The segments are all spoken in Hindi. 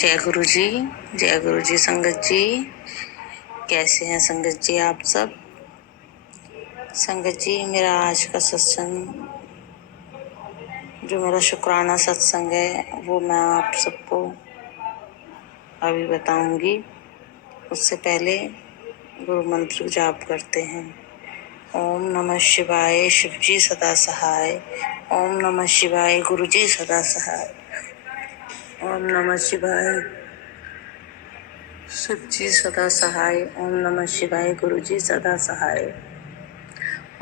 जय गुरु जी। जय गुरु जी। संगत जी कैसे हैं? संगत जी आप सब। संगत जी मेरा आज का सत्संग, जो मेरा शुक्राना सत्संग है, वो मैं आप सबको अभी बताऊंगी। उससे पहले गुरु मंत्र जाप करते हैं। ओम नमः शिवाय, शिव जी सदा सहाय। ओम नमः शिवाय, गुरु जी सदा सहाय। ओम नमः शिवाय, शिव जी सदा सहाय। ओम नमः शिवाय, गुरु जी सदा सहाय।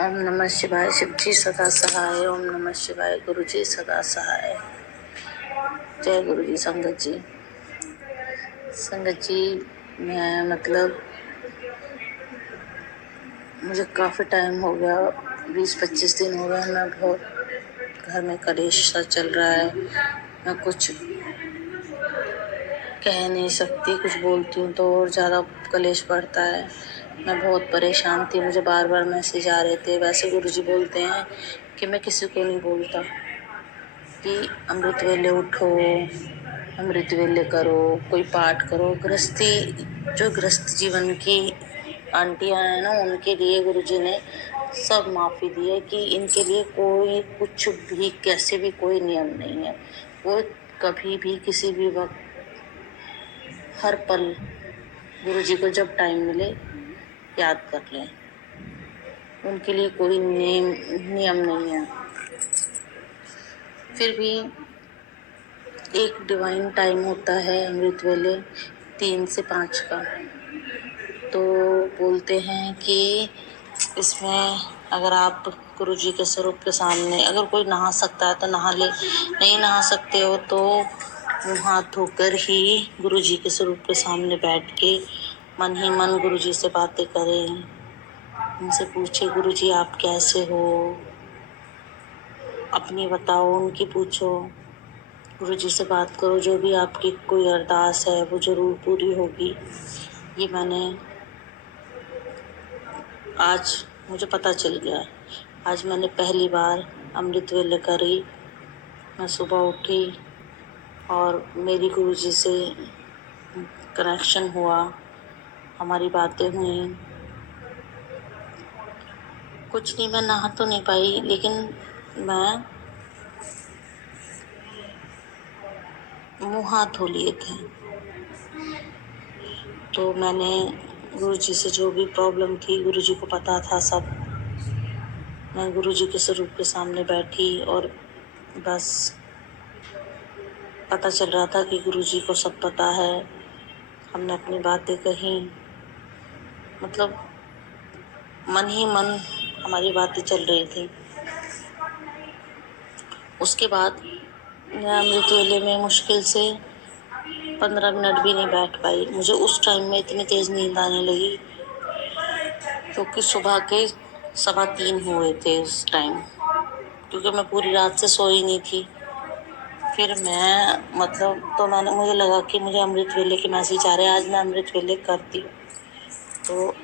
ओम नमः शिवाय, शिव जी सदा सहाय। ओम नमः शिवाय, गुरु जी सदा सहाय। जय गुरु जी। संगत जी, संगत जी मैं मुझे काफ़ी टाइम हो गया, 20-25 दिन हो गए। मैं बहुत घर में कलेश सा चल रहा है। मैं कुछ कह नहीं सकती, कुछ बोलती हूँ तो और ज़्यादा कलेश बढ़ता है। मैं बहुत परेशान थी, मुझे बार बार मैसेज आ रहे थे। वैसे गुरुजी बोलते हैं कि मैं किसी को नहीं बोलता कि अमृत वेले उठो, अमृत वेले करो, कोई पाठ करो। जो गृहस्थ जीवन की आंटियां हैं ना, उनके लिए गुरुजी ने सब माफ़ी दी है कि इनके लिए कोई कुछ भी कैसे भी कोई नियम नहीं है। वो कभी भी किसी भी वक्त हर पल गुरुजी को जब टाइम मिले याद कर लें। उनके लिए कोई नियम नहीं है। फिर भी एक डिवाइन टाइम होता है अमृत वेले 3 से 5 का। तो बोलते हैं कि इसमें अगर आप गुरुजी के स्वरूप के सामने अगर कोई नहा सकता है तो नहा ले, नहीं नहा सकते हो तो मुँह हाथ धोकर ही गुरुजी के स्वरूप के सामने बैठ के मन ही मन गुरुजी से बातें करें। उनसे पूछे, गुरुजी आप कैसे हो, अपनी बताओ, उनकी पूछो। गुरुजी से बात करो, जो भी आपकी कोई अरदास है वो जरूर पूरी होगी। ये आज मुझे पता चल गया। आज मैंने पहली बार अमृत वेले करी। मैं सुबह उठी और मेरी गुरुजी से कनेक्शन हुआ, हमारी बातें हुई। कुछ नहीं, मैं नहा तो नहीं पाई, लेकिन मैं मुँह हाथ धो लिए थे। तो मैंने गुरुजी से जो भी प्रॉब्लम थी, गुरुजी को पता था सब। मैं गुरुजी के स्वरूप के सामने बैठी और बस पता चल रहा था कि गुरुजी को सब पता है। हमने अपनी बातें कही, मन ही मन हमारी बातें चल रही थी। उसके बाद मैं अमृत वेले में मुश्किल से 15 मिनट भी नहीं बैठ पाई। मुझे उस टाइम में इतनी तेज नींद आने लगी क्योंकि सुबह के 3:15 हुए थे उस टाइम, क्योंकि मैं पूरी रात से सोई नहीं थी। फिर मुझे लगा कि मुझे अमृत वेले के मैसेज आ रहे हैं, आज मैं अमृत वेले करती हूँ। तो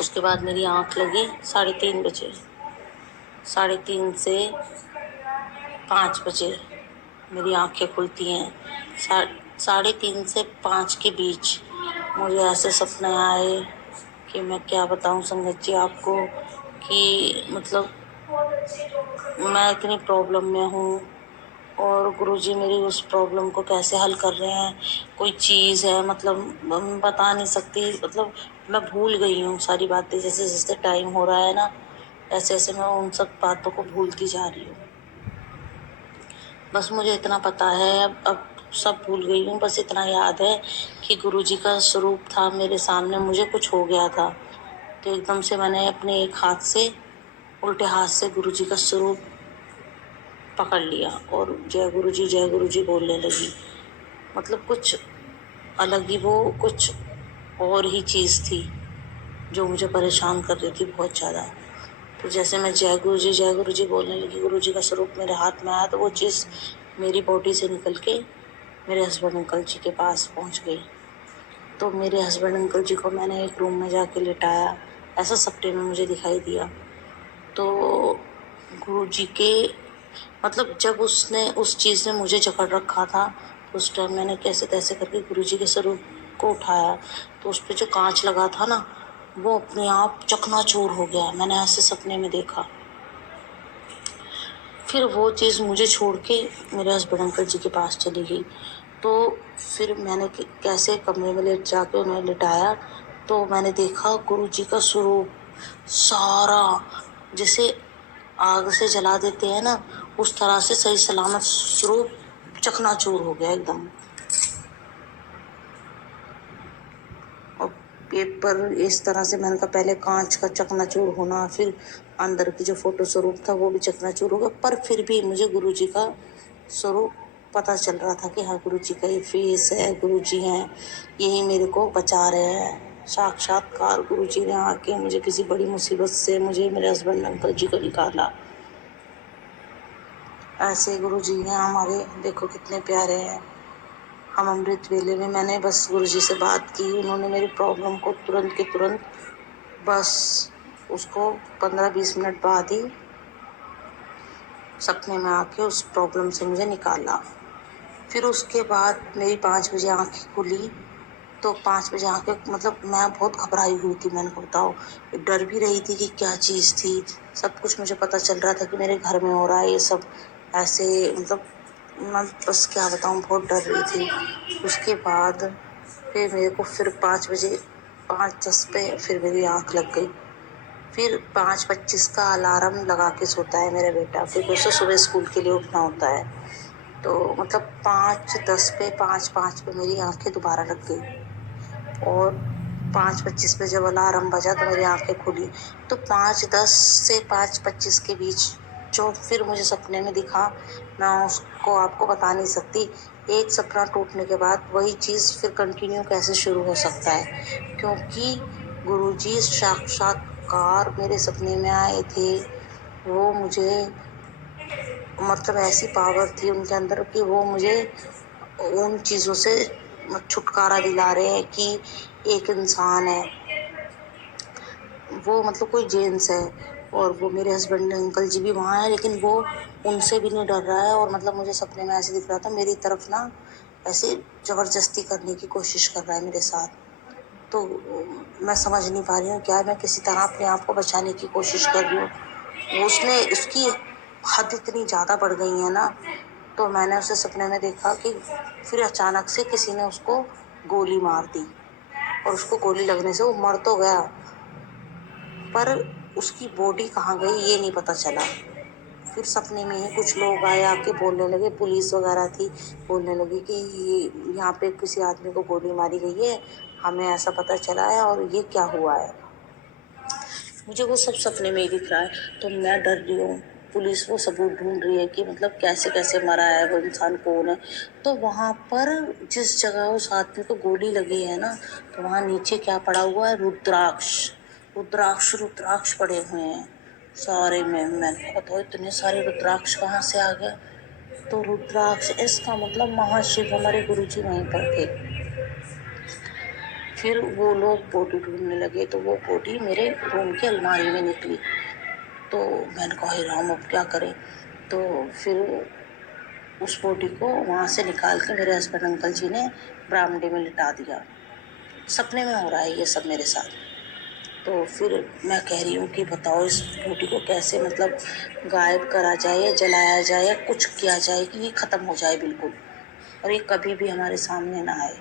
उसके बाद मेरी आँख लगी 3:30 बजे। 3:30 से 5 बजे मेरी आंखें खुलती हैं। 3:30 से 5 के बीच मुझे ऐसे सपने आए कि मैं क्या बताऊं संगत जी आपको, कि मैं इतनी प्रॉब्लम में हूँ और गुरुजी मेरी उस प्रॉब्लम को कैसे हल कर रहे हैं। कोई चीज़ है, मैं बता नहीं सकती। मैं भूल गई हूँ सारी बातें। जैसे जैसे टाइम हो रहा है ना, ऐसे ऐसे मैं उन सब बातों को भूलती जा रही हूँ। बस मुझे इतना पता है, अब सब भूल गई हूँ। बस इतना याद है कि गुरुजी का स्वरूप था मेरे सामने, मुझे कुछ हो गया था तो एकदम से मैंने अपने एक हाथ से, उल्टे हाथ से गुरुजी का स्वरूप पकड़ लिया और जय गुरु जी बोलने लगी। कुछ अलग ही, वो कुछ और ही चीज़ थी जो मुझे परेशान कर रही थी बहुत ज़्यादा। तो जैसे मैं जय गुरु जी बोलने लगी, गुरु जी का स्वरूप मेरे हाथ में आया तो वो चीज़ मेरी बॉडी से निकल के मेरे हस्बैंड अंकल जी के पास पहुंच गई। तो मेरे हस्बैंड अंकल जी को मैंने एक रूम में जाके लिटाया, ऐसा सपने में मुझे दिखाई दिया। तो गुरु जी के जब उसने उस चीज़ ने मुझे जकड़ रखा था उस टाइम मैंने कैसे तैसे करके गुरुजी के स्वरूप को उठाया, तो उस पे जो कांच लगा था ना, वो अपने आप चकनाचूर हो गया। मैंने ऐसे सपने में देखा। फिर वो चीज़ मुझे छोड़ के मेरे हस्बैंड अंकल जी के पास चली गई। तो फिर मैंने कैसे कमरे में लेट जाके उन्हें लिटाया, तो मैंने देखा गुरु जी का स्वरूप सारा, जैसे आग से जला देते हैं ना, उस तरह से सही सलामत स्वरूप चकनाचूर हो गया एकदम। और पेपर इस तरह से, मैंने कहा पहले कांच का चकनाचूर होना, फिर अंदर की जो फोटो स्वरूप था वो भी चकनाचूर हो गया, पर फिर भी मुझे गुरुजी का स्वरूप पता चल रहा था कि हाँ गुरुजी का ये फेस है, गुरुजी हैं, यही मेरे को बचा रहे हैं। साक्षात्कार गुरुजी ने आके मुझे किसी बड़ी मुसीबत से, मुझे मेरे हस्बैंड अंकल जी को निकाला। ऐसे गुरुजी हैं हमारे, देखो कितने प्यारे हैं। हम अमृत वेले में मैंने बस गुरुजी से बात की, उन्होंने मेरी प्रॉब्लम को तुरंत के तुरंत, बस उसको 15-20 मिनट बाद ही सपने में आके उस प्रॉब्लम से मुझे निकाला। फिर उसके बाद मेरी 5 बजे आंखें खुली। तो 5 बजे आंखें, मतलब मैं बहुत घबराई हुई थी, मैंने को बताओ, डर भी रही थी कि क्या चीज़ थी। सब कुछ मुझे पता चल रहा था कि मेरे घर में हो रहा है ये सब, ऐसे मतलब मैं बस क्या बताऊँ, बहुत डर रही थी। उसके बाद फिर मेरे को फिर 5 बजे 5:10 पे फिर मेरी आँख लग गई। फिर 5:25 का अलार्म लगा के सोता है मेरा बेटा, क्योंकि उसे सुबह स्कूल के लिए उठना होता है। तो मतलब 5:10 पे 5:05 पे मेरी आंखें दोबारा लग गई, और 5:25 पे जब अलार्म बजा तो मेरी आंखें खुली। तो 5:10 से 5:25 के बीच जो फिर मुझे सपने में दिखा, मैं उसको आपको बता नहीं सकती। एक सपना टूटने के बाद वही चीज़ फिर कंटिन्यू कैसे शुरू हो सकता है, क्योंकि गुरुजी साक्षात्कार मेरे सपने में आए थे। वो मुझे, मतलब ऐसी पावर थी उनके अंदर कि वो मुझे उन चीज़ों से छुटकारा दिला रहे हैं कि एक इंसान है, वो मतलब कोई जेंट्स है, और वो मेरे हस्बैंड अंकल जी भी वहाँ हैं, लेकिन वो उनसे भी नहीं डर रहा है। और मतलब मुझे सपने में ऐसे दिख रहा था, मेरी तरफ ना ऐसे ज़बरदस्ती करने की कोशिश कर रहा है मेरे साथ। तो मैं समझ नहीं पा रही हूँ क्या, मैं किसी तरह अपने आप को बचाने की कोशिश कर रही हूँ। उसने उसकी हद इतनी ज़्यादा बढ़ गई है ना। तो मैंने उसे सपने में देखा कि फिर अचानक से किसी ने उसको गोली मार दी, और उसको गोली लगने से वो मर तो गया, पर उसकी बॉडी कहाँ गई ये नहीं पता चला। फिर सपने में ही कुछ लोग आए, आके बोलने लगे, पुलिस वगैरह थी, बोलने लगी कि ये यहाँ पे किसी आदमी को गोली मारी गई है, हमें ऐसा पता चला है और ये क्या हुआ है। मुझे वो सब सपने में ही दिख रहा है, तो मैं डर रही हूँ। पुलिस वो सबूत ढूंढ रही है कि मतलब कैसे कैसे मरा है, वो इंसान कौन है। तो वहां पर जिस जगह उस आदमी को गोली लगी है ना, तो वहां नीचे क्या पड़ा हुआ है, रुद्राक्ष। रुद्राक्ष रुद्राक्ष पड़े हुए हैं सारे में। मैंने बताओ इतने सारे रुद्राक्ष कहाँ से आ गए। तो रुद्राक्ष, इसका मतलब महाशिव हमारे गुरुजी वहीं पर थे। फिर वो लोग बॉडी ढूंढने लगे, तो वो बॉडी मेरे रूम की अलमारी में निकली। तो मैंने कहा हे राम, अब क्या करें। तो फिर उस बॉडी को वहाँ से निकाल के मेरे हस्बैंड अंकल जी ने बरामदे में लिटा दिया। सपने में हो रहा है ये सब मेरे साथ। तो फिर मैं कह रही हूँ कि बताओ इस बॉडी को कैसे मतलब गायब करा जाए, या जलाया जाए, या कुछ किया जाए कि ये ख़त्म हो जाए बिल्कुल, और ये कभी भी हमारे सामने ना आए,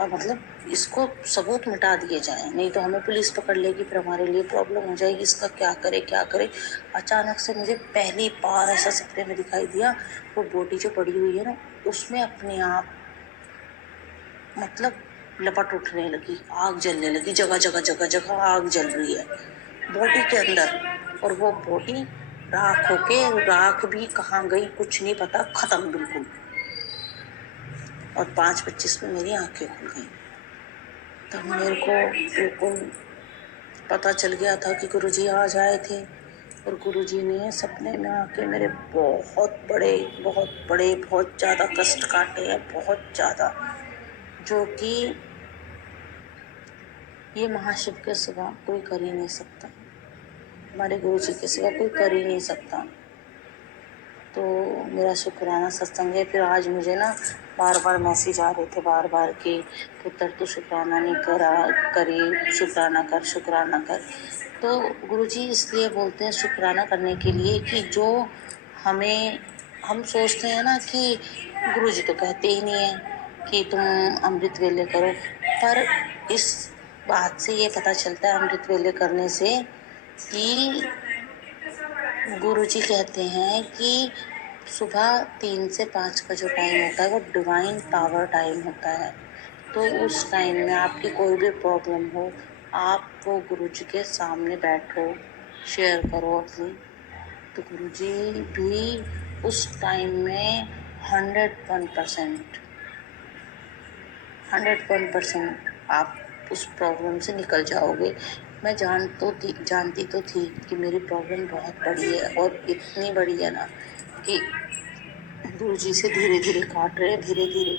और मतलब इसको सबूत मिटा दिए जाए, नहीं तो हमें पुलिस पकड़ लेगी, फिर हमारे लिए प्रॉब्लम हो जाएगी। इसका क्या करे क्या करे। अचानक से मुझे पहली बार ऐसा सपने में दिखाई दिया, वो बॉडी जो पड़ी हुई है ना, उसमें अपने आप मतलब लपट उठने लगी, आग जलने लगी, जगह जगह जगह जगह आग जल रही है बॉडी के अंदर। और वो बॉडी राख होके, राख भी कहाँ गई कुछ नहीं पता, खत्म बिल्कुल। और 5:25 में मेरी आंखें खुल गई। तब मेरे को बिल्कुल पता चल गया था कि गुरुजी आज आए थे, और गुरुजी ने सपने में आके मेरे बहुत ज़्यादा कष्ट काटे हैं, बहुत ज़्यादा, जो कि ये महाशिव के सिवा कोई कर ही नहीं सकता, हमारे गुरुजी के सिवा कोई कर ही नहीं सकता। तो मेरा शुक्राना सत्संग है। फिर आज मुझे ना बार बार मैसेज आ रहे थे बार बार कि पुत्र तू शुक्राना नहीं करी, शुक्राना कर। तो गुरुजी इसलिए बोलते हैं शुक्राना करने के लिए कि जो हमें हम सोचते हैं ना कि गुरुजी तो कहते ही नहीं है कि तुम अमृत वेले करो, पर इस बात से ये पता चलता है अमृत वेले करने से कि गुरुजी कहते हैं कि सुबह 3 से 5 का जो टाइम होता है वो डिवाइन पावर टाइम होता है। तो उस टाइम में आपकी कोई भी प्रॉब्लम हो, आप वो गुरुजी के सामने बैठो, शेयर करो अपनी, तो गुरुजी भी उस टाइम में 101% आप उस प्रॉब्लम से निकल जाओगे। मैं जानती तो थी कि मेरी प्रॉब्लम बहुत बड़ी है और इतनी बड़ी है ना कि गुरुजी से धीरे धीरे काट रहे हैं, धीरे धीरे।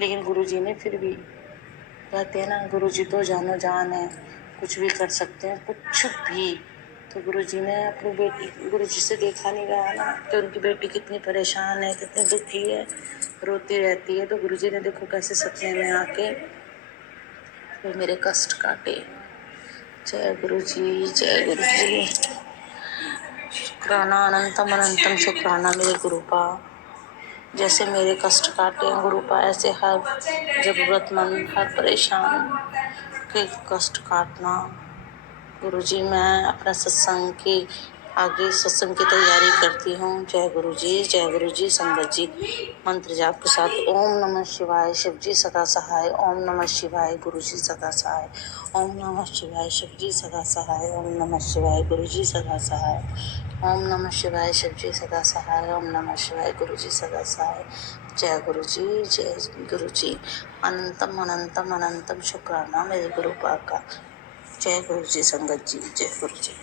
लेकिन गुरुजी ने फिर भी, कहते हैं ना गुरुजी तो जानो जान है, कुछ भी कर सकते हैं, कुछ भी। तो गुरुजी ने अपनी बेटी, गुरुजी से देखा नहीं गया ना कि उनकी बेटी कितनी परेशान है, कितनी दुखी है, रोती रहती है। तो गुरुजी ने देखो कैसे सपने में आके फिर मेरे कष्ट काटे। जय गुरुजी, जय गुरुजी। शुक्राना अनंतम अनंतम शुक्राना मेरे गुरुपा। जैसे मेरे कष्ट काटे हैं गुरुपा, ऐसे हर जरूरतमंद, हर परेशान के कष्ट काटना। गुरुजी, मैं अपना सत्संग की तैयारी करती हूँ। जय गुरुजी संगत जी। मंत्र जाप के साथ ओम नमः शिवाय, शिवजी सदा सहाय। ओम नमः शिवाय, गुरुजी सदा सहाय। ओम नमः शिवाय, शिवजी सदा सहाय। ओम नमः शिवाय, गुरुजी सदा सहाय। ओम नमः शिवाय, शिवजी सदा सहाय। ओम नमः शिवाय, गुरुजी सदा सहाय। जय गुरुजी, जय गुरुजी। अनंतम अनंतम अनंतम शुक्राना मेरे गुरुपा का। जय गुरुजी संगत जी, जय गुरुजी।